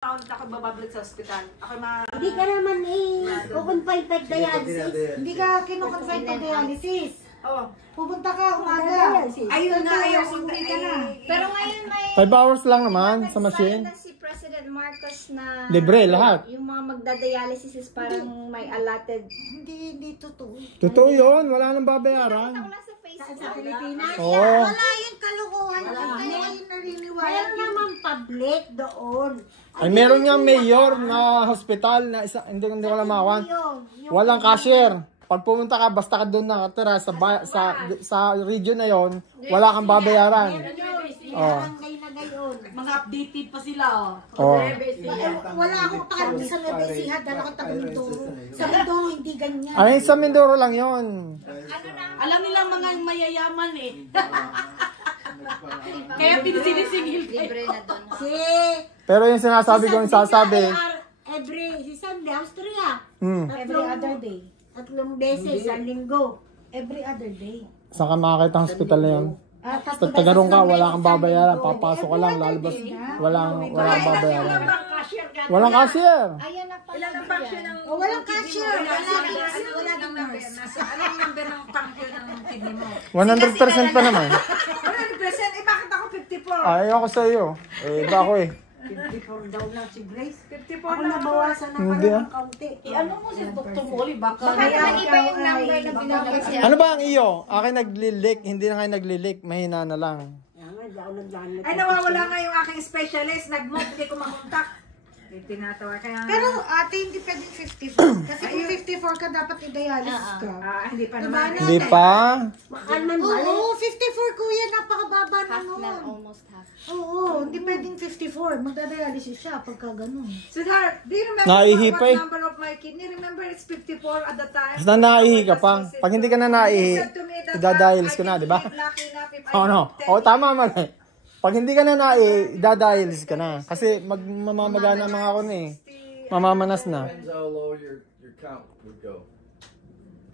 Ako bababalik sa ospital. Ako Hindi ka naman kukonfine pag dialysis. Hindi ka kinukonfine pag dialysis. Oo. Pupunta ka umaga. Ayun na, ayaw punta ka na. Pero ngayon may 5 hours lang naman sa machine. na si President Marcos na Libre lahat. yung mga magdadialysis is parang may allotted. Hindi totoo. Totoo yun, wala nang babayaran. Ako lang sa Facebook. Sa Pilipinas. Oo. Wala yung kalukuhan. Kaya yung naniniwala. Meron naman public doon. Ay meron nga mayor na hospital na isa, hindi ko lang makawan. Walang cashier. Pag pumunta ka, basta ka doon nakatira sa region na yon, wala kang babayaran. Oh. Mga updated pa sila, Oh. Wala akong pakialam sa Nebesiha. Dala ko taga Mindoro. Sa Mindoro, hindi ganyan. Ay, sa Mindoro lang yon. Alam nilang mga mayayaman eh. Kaya pinisinisingil kayo. Libre na doon. Pero yung sinasabi ko, yung sasabi, Si Sunday, Austria. Every other day. 3 beses sa linggo. Every other day. saan ka makakita ang hospital na yun? Basta tagarong ka, wala kang babayaran, papasok ka lang, lalabas, walang babayaran. Walang cashier. Ayan na pala. Ilan ang function ng... Walang cashier. Wala nang nurse. Anong number ng function ng kidney mo? 100% pa naman. 100%? Eh bakit ako 54? Ay, ako sa iyo. Eh, iba ako eh. 54 daw lang si Grace. 54 Ako na nabawasan na Hindi pala ah. ng kaunti. ano mo si Dr. Molly? Baka Naman iba yung number na binabag siya. Ano ba ang iyo? Akin naglilik, hindi na kayo naglilik, mahina na lang. Ay, nawawala nga yung aking specialist. Nag-move, hindi ko makontak. Tinatawa kaya... Pero ate, hindi pwedeng 54. Kasi kung 54 ka, dapat i-dialysis ka. hindi pa naman. Hindi pa? Makan man balik. Oo, 54 kuya, napakababa na Half na, nun. almost half. Oo, hindi pwedeng 54. Magdadialysis siya pagka ganun. Sweetheart, do you remember Naihi pa what eh. number of my kidney? Remember it's 54 at the time? Basta naihi ka pa. Pag hindi ka na naihi, idadialysis ka na, di ba? Oo, no. Oo, tama mali. Pag hindi ka na idadialysis ka na. Kasi mamamagana mga ako na eh. Mamamanas na. Depends how low your count would go.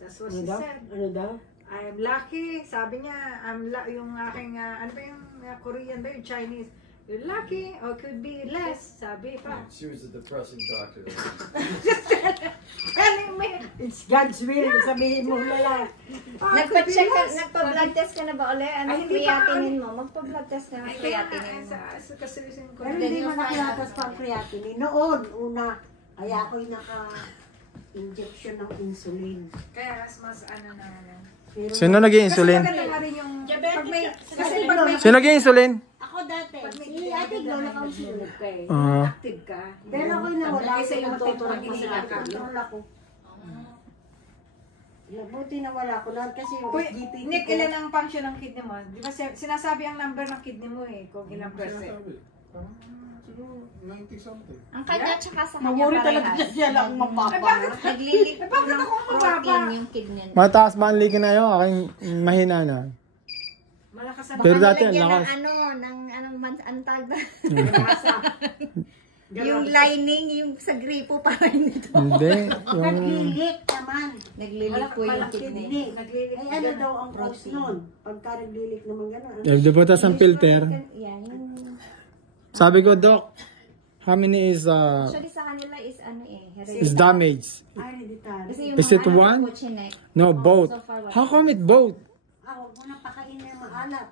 That's what she said. Ano daw? I'm lucky. Sabi niya, yung aking, ano ba yung Korean ba yung Chinese? You're lucky or could be less. Sabi pa. She was a depressing doctor. Telling me. It's God's will. Sabihin mo lala. Nagpa-check ka, nagpa-blood test ka na ba ulit? Ano Ay, hindi pa. creatinine mo? Magpa-blood test ka ng creatinine mo. Kasi ko. Pero hindi mo nakilatas pa ang creatinine. Noon, una, kaya ako'y naka-injection ng insulin. Kaya mas ano na. Pero, Sino nag-i-insulin? Kasi maganda nga rin yung... Kasi pag may... Sino nag-i-insulin? ako dati, si Ate Glo naka-insulin ka eh. Active ka. Pero ako'y nawala. Kasi yung Natutunan tutunan ko nila sa ka. control ako. Buti nawala ko lahat kasi yung GP Nick, ilan ang function ng kidney mo? Di ba sinasabi ang number ng kidney mo eh, kung ilang percent. Siguro 90-something. Ang kanya tsaka sa kanya Mawuri talaga parehas. siya lang mapapa. Naglilik bakit ng ako mababa? protein yung kidney. Mataas ba ang likin na yun? Aking mahina na. Malakas ang Pero dati, Nilagyan ng lakas. anong tawag ba? Yung lining, yung sa gripo parang nito. Hindi. Yung... Naglilik naman. Naglilik po yung kidney. Ay ano daw ang cause nun? Pagka naglilik naman gano'n. If the butas ang filter, Yan, yung... sabi ko, Doc, how many is Actually sa kanila is ano eh, is damaged? Ay, hereditary. Kasi yung Is mga it anak one? ko, chinek. No, both. So far, wala. How come it both? Huwag mo na pakain na yung maalat.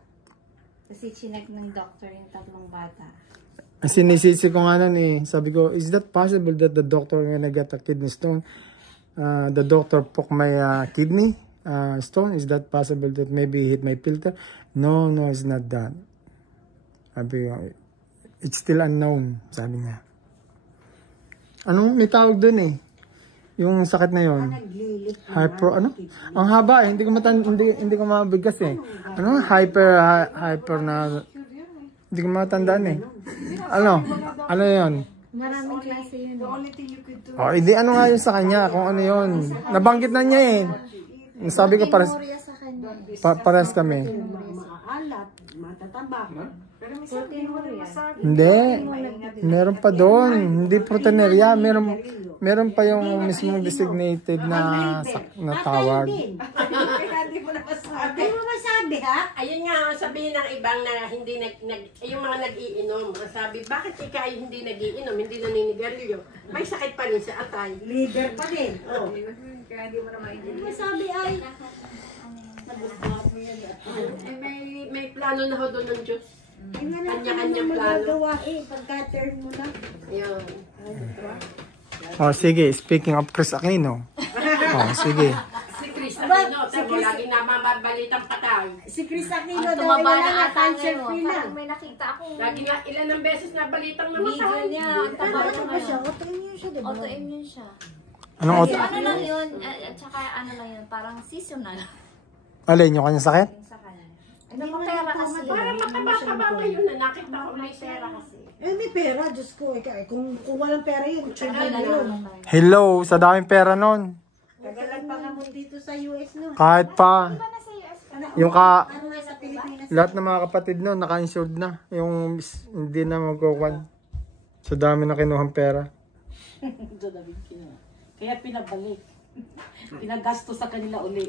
Kasi chinek ng doctor yung tatlong bata. Sinisisi ko nga nun eh. Sabi ko, is that possible that the doctor gonna get a kidney stone? The doctor poke my kidney stone? Is that possible that maybe hit my filter? No, it's not that. Sabi ko, it's still unknown, sabi niya. Ano? May tawag dun eh. Yung sakit na yun. Naglilik. Hyper, ano? Ang haba eh. Hindi ko mabigkas eh. Ano? Hyper na... Hindi ko matandaan eh. Ano yun? Maraming klase yun. The only thing you could do. Oh, hindi ano nga yun sa kanya. Kung ano yun. Nabanggit na niya eh. Sabi ko, pares Memorya sa kanya. pares kami. Maalat, matataba. Pero minsan hindi mo rin masabi. Hindi. Meron pa doon. Hindi proteinuria. Meron pa yung mismong designated na tawag. Kaya hindi mo na masabi. Hindi mo masabi sinabi ha? Ayun nga, sabihin ng ibang na hindi yung mga nag-iinom. Sabi, bakit ikaw ay hindi nag-iinom, hindi naninigarilyo? May sakit pa rin sa atay. Leader pa din. Oh. Kaya hindi mo na maintindihan. Sabi ay, May plano na ho doon ng Diyos. kanya-kanyang magagawa pagka turn mo na. Ayun. Oh, sige. Speaking of Chris Aquino. Oh, sige. Si Chris Aquino, sabi lagi namamabalitang patay. Si Chris Aquino Ang daw tumaba wala na na ata cancer ngayon. free na. Parang may nakita akong Lagi nga, ilan ng beses na balitang video namatay. niya. Ang taba Ano na ba siya? ngayon. Autoimmune siya, diba? Autoimmune siya. Anong So, auto? ano lang yun, at saka ano lang yun, parang seasonal Alin yung kanyang sakit? yung sa kanya. Hindi mo pera kasi. Parang mataba-taba ngayon na nakita ko may pera kasi. Eh, may pera, Diyos ko. Kung walang pera yun, tsugi na yun. Hello, sa daming pera nun. Tagalan pa nga mo dito sa US no. Kahit pa. Iba na sa US ka. Yung ka, Ano nga sa Pilipinas? lahat ng mga kapatid nun, naka-insured na. Yung hindi na magkukuhan. Sa dami na kinuhang pera. Kaya pinabalik. Pinagasto sa kanila uli.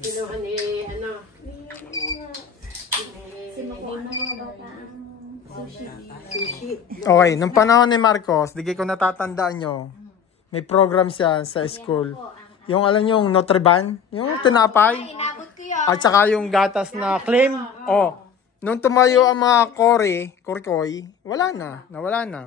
Kinuha ni, Sinukuha ng mga bata ang sushi. Okay, nung panahon ni Marcos, di ko natatandaan nyo, may program siya sa school. Yung alam nyo, yung Notre Dame, yung tinapay, Inabot ko yun. at saka yung gatas na claim. Oh, nung tumayo ang mga korikoy, nawala na.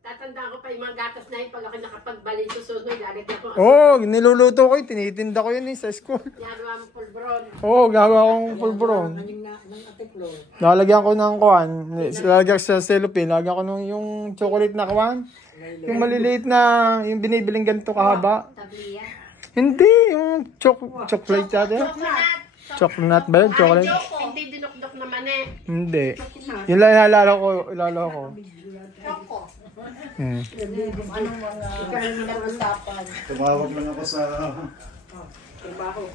tatandaan ko pa yung mga gatas na yun pag ako nakapagbalin susunod, lalagyan ko. Oh, niluluto ko, tinitinda ko yun sa school. Yaro ang pulbron. Oo, gawa akong pulburon. Lalagyan ko ng kuwan. Lalagyan ko sa cellophane. Lalagyan ko nung yung chocolate na kuwan. Yung maliliit na, yung binibiling ganito kahaba. Tablia. Hindi, yung chocolate yata. Chocolate ba yun? Chocolate? Hindi dinukdok naman eh. Hindi. Yun lang ilalaro ko. Tumawag lang ako sa... Trabaho.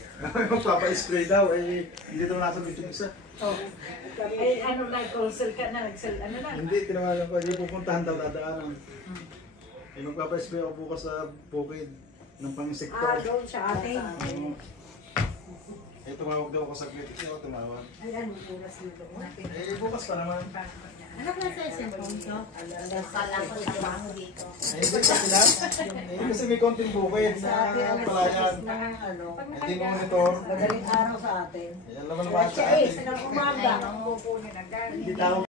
Magpapa-spray daw, eh, hindi daw nasa meeting isa. Ay, ano na, consult ka na, ano na. Hindi, tinawagan ko, hindi pupuntahan daw, dadaanan. Eh, magpapa-spray ako bukas sa bukid ng pang-sektor. Doon sa atin. Eh, tumawag daw ako sa clinic, hindi ako tumawag. Ayan, bukas nito. Eh, bukas pa naman. Ano ka sa cellphone to? Kala ko trabaho dito. Eh, hindi pa sila. Eh, kasi may konting bukid na palayan. Hindi monitor. Madaling araw sa atin. Ayan naman naman sa Siya atin. ng umaga. Kukunin agad. Hindi tawag